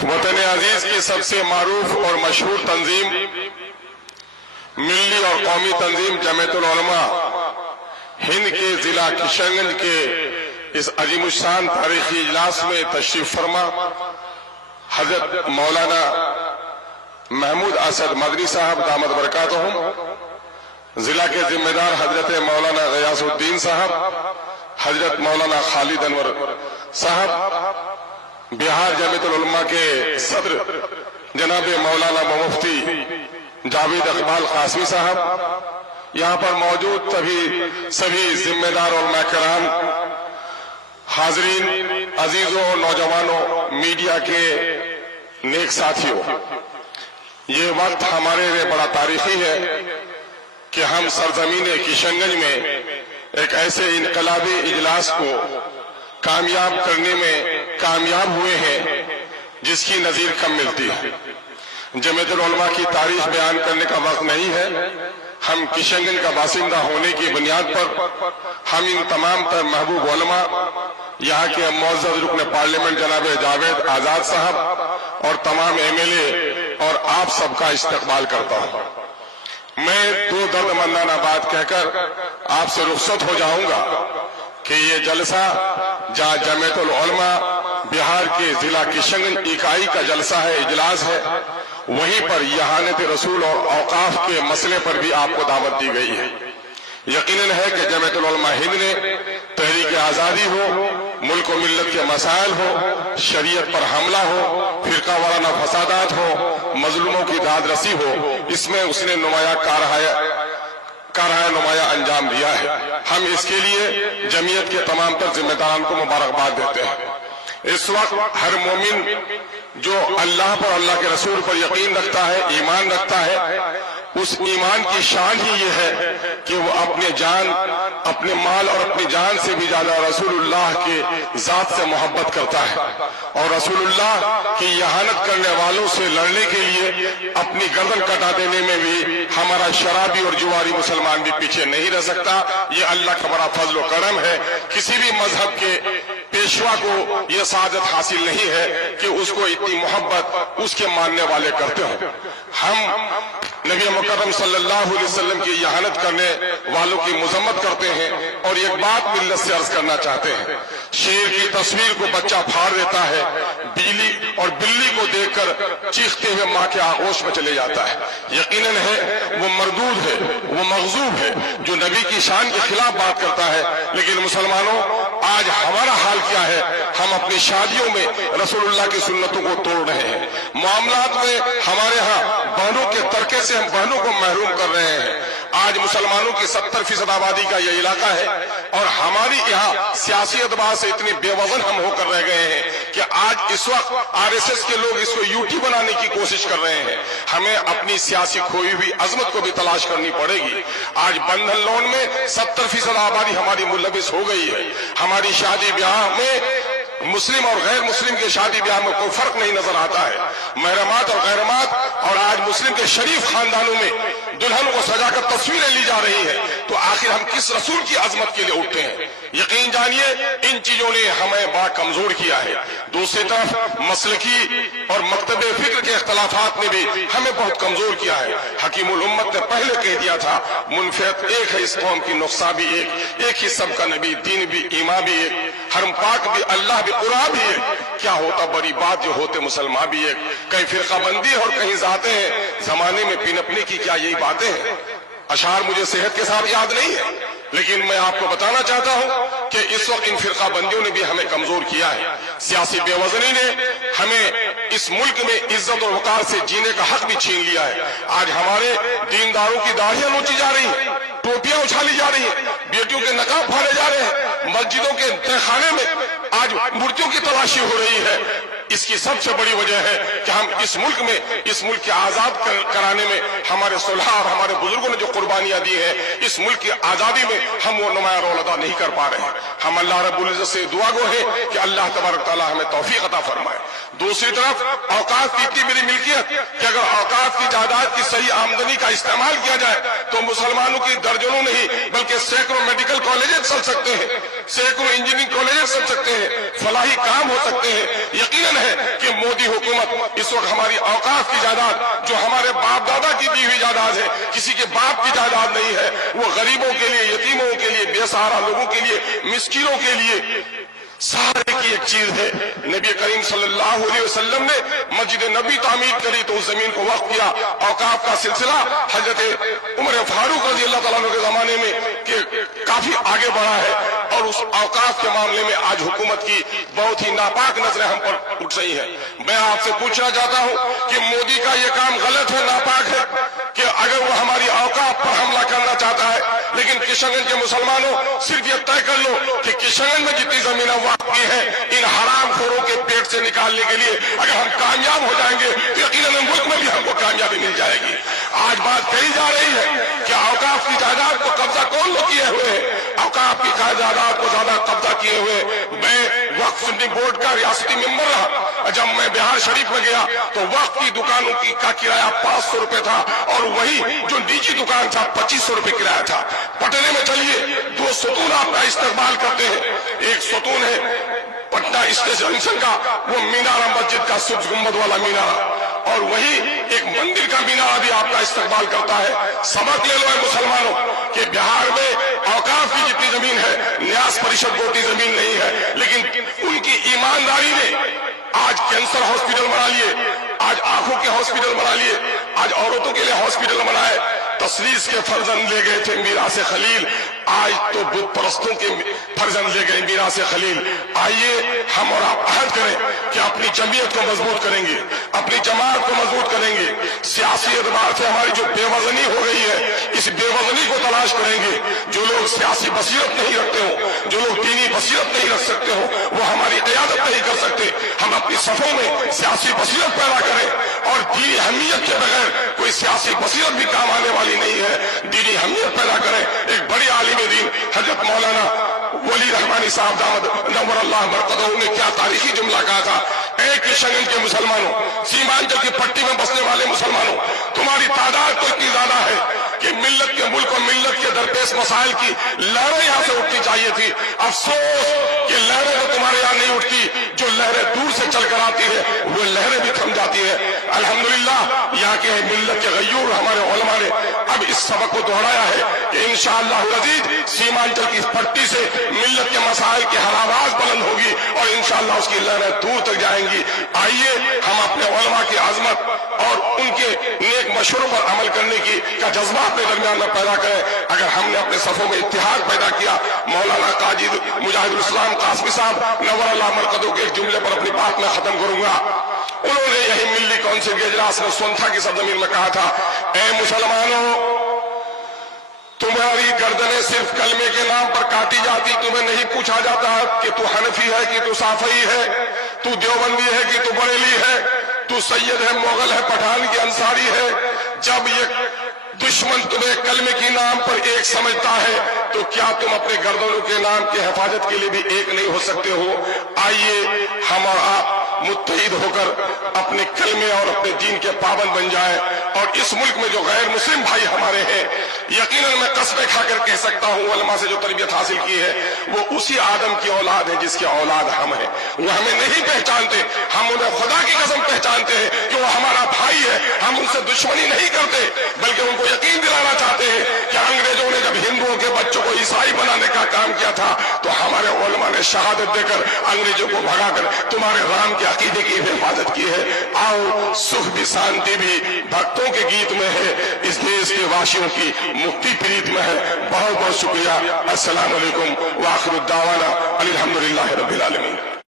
वतन अजीज की सबसे मारूफ और मशहूर तंजीम मिल्ली और कौमी तंजीम जमीयतुल उलमा हिंद के जिला किशनगंज के इस अजीमुशान तारीखी इजलास में तशरीफ फरमा हजरत मौलाना महमूद असद मदनी साहब दामद बरकातहुम, जिला के जिम्मेदार हजरत मौलाना गयासुद्दीन साहब, हजरत मौलाना खालिद अनवर साहब, बिहार जमीयतुल उलमा के सदर जनाब मौलाना मुफ्ती जावेद इकबाल कासमी साहब, यहाँ पर मौजूद सभी जिम्मेदार उलमा किराम, हाजरीन, अजीजों, नौजवानों, मीडिया के नेक साथियों, ये वक्त हमारे लिए बड़ा तारीखी है कि हम सरजमीन किशनगंज में एक ऐसे इनकलाबी इजलास को कामयाब करने में कामयाब हुए हैं जिसकी नजीर कम मिलती है। जमीयतुल उलमा की तारीख बयान करने का वक्त नहीं है। हम किशनगंज का बासिंदा होने की बुनियाद पर हम इन तमाम तर महबूब उलमा, यहाँ के मुअज़्ज़ज़ रुकन पार्लियामेंट जनाब जावेद आजाद साहब और तमाम एमएलए और आप सबका इस्तकबाल करता हूँ। मैं दो दर्दमंदाना बात कहकर आपसे रुखसत हो जाऊंगा कि ये जलसा जहाँ जमीयतुल उलमा बिहार के जिला किशनगंज इकाई का जलसा है, इजलास है, वहीं पर यहानत रसूल और औकाफ के मसले पर भी आपको दावत दी गई है। यकीनन है कि जमीयतुल उलमा हिंद ने तहरीक आज़ादी हो, मुल्क और मिल्लत के मसाइल हो, शरीयत पर हमला हो, फिरका वाराना फसादात हो, मजलूमों की दादरसी हो, इसमें उसने नुमाया अंजाम दिया है। हम इसके लिए जमीयत के तमाम तर जिम्मेदारान को मुबारकबाद देते हैं। इस वक्त हर मोमिन जो अल्लाह पर, अल्लाह के रसूल पर यकीन रखता है, ईमान रखता है, उस ईमान की शान ही ये है कि वो अपने जान, अपने माल और अपनी जान से भी ज्यादा रसूलुल्लाह के जात से मोहब्बत करता है और रसूलुल्लाह की यहानत करने वालों से लड़ने के लिए अपनी गर्दन कटा देने में भी हमारा शराबी और जुआरी मुसलमान भी पीछे नहीं रह सकता। ये अल्लाह का बड़ा फजल व करम है। किसी भी मजहब के पेशवा को यह सादत हासिल नहीं है कि उसको इतनी मोहब्बत उसके मानने वाले करते हो। हम नबी मुकर्रम सल्लल्लाहु अलैहि वसल्लम की यहानत करने वालों की मुजम्मत करते हैं और एक बात मिल्लत से अर्ज करना चाहते हैं। शेर की तस्वीर को बच्चा फाड़ देता है, बिल्ली को देखकर चीखते हुए माँ के आगोश में चले जाता है। यकीनन है वो मरदूद है, वो मगजूब है जो नबी की शान के खिलाफ बात करता है। लेकिन मुसलमानों, आज हमारा हाल क्या है? हम अपनी शादियों में रसूलुल्लाह की सुन्नतों को तोड़ रहे हैं। मामलात में हमारे यहाँ बहनों के तरके से हम बहनों को महरूम कर रहे हैं। आज मुसलमानों की 70% आबादी का यह इलाका है और हमारी यहाँ सियासी अदबार से इतने बेवजन हम होकर रह गए हैं कि आज इस वक्त आरएसएस के लोग इसको यूटी बनाने की कोशिश कर रहे हैं। हमें अपनी सियासी खोई हुई अजमत को भी तलाश करनी पड़ेगी। आज बंधन लोन में 70% आबादी हमारी मुलविस हो गई है। हमारी शादी ब्याह में मुस्लिम और गैर मुस्लिम के शादी ब्याह में कोई फर्क नहीं नजर आता है। महरमात और गैरमात, और आज मुस्लिम के शरीफ खानदानों में दुल्हन को सजाकर तस्वीरें ली जा रही हैं। तो आखिर हम किस रसूल की अजमत के लिए उठते हैं? यकीन जानिए इन चीजों ने हमें बड़ा कमजोर किया है। दूसरी तरफ मसलकी और मकतबे फिक्र के इख्तलाफात ने भी हमें बहुत कमजोर किया है। हकीमुल उम्मत ने पहले कह दिया था, मुनफियत एक है, इस कौम की नुक्सा भी एक ही सबका नबी, दीन भी, ईमान भी एक, हरम पाक भी, अल्लाह भी, कुरान भी एक। क्या होता बड़ी बात जो होते मुसलमान भी एक। कहीं फिरका बंदी और कहीं जाते हैं, जमाने में पिनपने की क्या यही बातें हैं? अशार मुझे सेहत के साथ याद नहीं है, लेकिन मैं आपको बताना चाहता हूं कि इस वक्त इन फिरका बंदियों ने भी हमें कमजोर किया है। सियासी बेवजनी ने हमें इस मुल्क में इज्जत और वकार से जीने का हक भी छीन लिया है। आज हमारे दीनदारों की दाढ़ियां नोची जा रही हैं, टोपियां उछाली जा रही हैं, बेटियों के नकाब फाड़े जा रहे हैं, मस्जिदों के तहखाने में आज मूर्तियों की तलाशी हो रही है। इसकी सबसे बड़ी वजह है कि हम इस मुल्क के आजाद कराने में हमारे सुलह और हमारे बुजुर्गों ने जो कुर्बानियां दी है, इस मुल्क की आजादी में हम वो नुमाया रोल अदा नहीं कर पा रहे हैं। हम अल्लाह रब्बुल इज्जत से दुआ गो है कि अल्लाह तबारक तआला हमें तौफीक अता फरमाए। दूसरी तरफ औकाफ की इतनी बड़ी मिल्कियत कि अगर औकाफ की जायदाद की सही आमदनी का इस्तेमाल किया जाए तो मुसलमानों की दर्जनों नहीं बल्कि सैकड़ों मेडिकल कॉलेजेस चल सकते हैं, सैकड़ों इंजीनियरिंग कॉलेजेस चल सकते हैं, फलाही काम हो सकते हैं। यकीनन है कि मोदी हुकूमत इस वक्त हमारी औकाफ की जायदाद, जो हमारे बाप दादा की दी हुई जायदाद है, किसी के बाप की जायदाद नहीं है, वो गरीबों के लिए, यतीमों के लिए, बेसहारा लोगों के लिए, मिस्किनों के लिए सहारे की एक चीज है। नबी करीम सल्लल्लाहु अलैहि वसल्लम ने मस्जिद नबी तामीर करी तो उस जमीन को वक्फ किया। औकाफ का सिलसिला हजरत उमर फारूक रजी अल्लाह तआला अन्हु के जमाने में के काफी आगे बढ़ा है, और उस औकाफ के मामले में आज हुकूमत की बहुत ही नापाक नजरें हम पर उठ रही हैं। मैं आपसे पूछना चाहता हूं कि मोदी का यह काम गलत है, नापाक है, कि अगर वो हमारी औकाफ पर हमला करना चाहता है, लेकिन किशनगंज के मुसलमानों सिर्फ ये तय कर लो कि किशनगंज में जितनी जमीनें वाक़ की है, इन हराम खोरों के पेट से निकालने के लिए अगर हम कामयाब हो जाएंगे तो यकीनन मुल्क में भी हमको कामयाबी मिल जाएगी। आज बात कही जा रही है कि औकाफ की जायदाद को कब्जा कौन लोग किए हुए हैं, औकाफ की जायदाद को ज्यादा कब्जा किए हुए। मैं वक्फ सुन्नी बोर्ड का रियासती मेंबर रहा। जब मैं बिहार शरीफ में गया तो वक्फ की दुकानों का किराया 500 रुपए था, और वही जो निजी दुकान था 2500 रुपए किराया था। पटने में चलिए, 2 सतून आपका इस्तेमाल करते हैं। एक सतून है पटना स्टेशन का, वो मीनारा मस्जिद का सूरज गुम्बद वाला मीनारा, और वही एक मंदिर का मीनारा भी आपका इस्तेमाल करता है। सबक ले लो मुसलमानों कि बिहार में औकाफ की जितनी जमीन है, न्यास परिषद को उतनी जमीन नहीं है, लेकिन उनकी ईमानदारी ने आज कैंसर हॉस्पिटल बना लिए, आज आंखों के हॉस्पिटल बना लिए, आज औरतों के लिए हॉस्पिटल बनाए। तस्लीस के फर्जंद ले गए थे मीरास खलील, आज तो बुत परस्तों के फर्जंद ले गए मीरास खलील। आइए हम और आप अहद करें कि अपनी जमीयत को मजबूत करेंगे, अपनी जमात को मजबूत करेंगे। सियासी एतबार से हमारी जो बेवजनी हो गई है, इस बेवजनी को तलाश करेंगे। जो लोग सियासी बसीरत नहीं रखते हो, जो लोग दीनी बसीरत नहीं रख सकते हो, वो हमारी क़यादत नहीं कर सकते। हम अपनी सफों में सियासी बसीरत पैदा करें, और दीनी अहमियत के बगैर कोई सियासी बसीरत भी काम आने वाली नहीं है। दीनी अहमियत पैदा करें। एक बड़ी आलिम दीन हजरत मौलाना वली रहमानी साहब दामद नव्वर अल्लाह मरकदहू ने क्या तारीखी जुमला कहा था, एक किशनगंज के मुसलमानों, सीमांचल की पट्टी में बसने वाले मुसलमानों, तुम्हारी तादाद तो इतनी ज्यादा है कि मिल्लत के मुल्क और मिल्लत के दरपेश मसाइल की लहरें यहाँ से उठनी चाहिए थी। अफसोस कि लहरें तो तुम्हारे यहाँ नहीं उठती, जो लहरें दूर से चलकर आती है वो लहरें भी थम जाती है। अल्हम्दुलिल्लाह यहाँ के मिल्लत के गयूर हमारे उलमा ने अब इस सबक को दोहराया है कि इंशाअल्लाह अज़ीज़ सीमांचल की पट्टी से मिल्लत के मसाइल की हर आवाज बुलंद होगी, और इंशाअल्लाह उसकी लहरें दूर तक जाएंगी। आइए हम अपने उलमा की आजमत और उनके नेक मशवरों पर अमल करने की का जज्बा अपने दरमियान में पैदा करें। अगर हमने अपने सफों में इत्तिहाद पैदा किया, मौलाना काजी मुजाहिदुल इस्लाम कासमी साहब नव्वर अल्लाह मरकदहू के एक जुमले पर अपनी बात में खत्म करूंगा। उन्होंने यही मिल्ली काउंसिल के इजलास में सोनथा की सरजमीन में कहा था, ए मुसलमानों, तुम्हारी गर्दनें सिर्फ कलमे के नाम पर काटी जाती, तुम्हें नहीं पूछा जाता कि तू हनफी है कि तू साफई है, तू देवबंदी है कि तू बरेली है, तू सैयद है, मोगल है, पठान की अंसारी है। जब ये दुश्मन तुम्हें कलमे के नाम पर एक समझता है, तो क्या तुम अपने गर्दनों के नाम की हिफाजत के लिए भी एक नहीं हो सकते हो? आइए हम और आप मुत्तहिद होकर अपने कलमे और अपने दीन के पाबंद बन जाएं, और इस मुल्क में जो गैर मुस्लिम भाई हमारे हैं, यकीनन मैं कसमें खाकर कह सकता हूं, उलमा से जो तरबियत हासिल की है वो उसी आदम की औलाद है जिसकी औलाद हम हैं। वो हमें नहीं पहचानते, हम उन्हें खुदा की कसम पहचानते हैं कि वो हमारा भाई है। हम उनसे दुश्मनी नहीं करते, बल्कि उनको यकीन दिलाना चाहते हैं कि अंग्रेजों ने जब हिंदुओं के बच्चों को ईसाई बनाने का काम किया था, तो हमारे उलमा ने शहादत देकर अंग्रेजों को भगाकर तुम्हारे राम के अकीदे की हिफाजत की है। आओ, सुख भी शांति भी भक्तों के गीत में है, इस देश के वासियों की मुक्ति प्रीत में है। बहुत बहुत शुक्रिया। अस्सलाम वालेकुम व आखिर दावाना अनिल हम्दुलिल्लाहि रब्बिल आलमीन।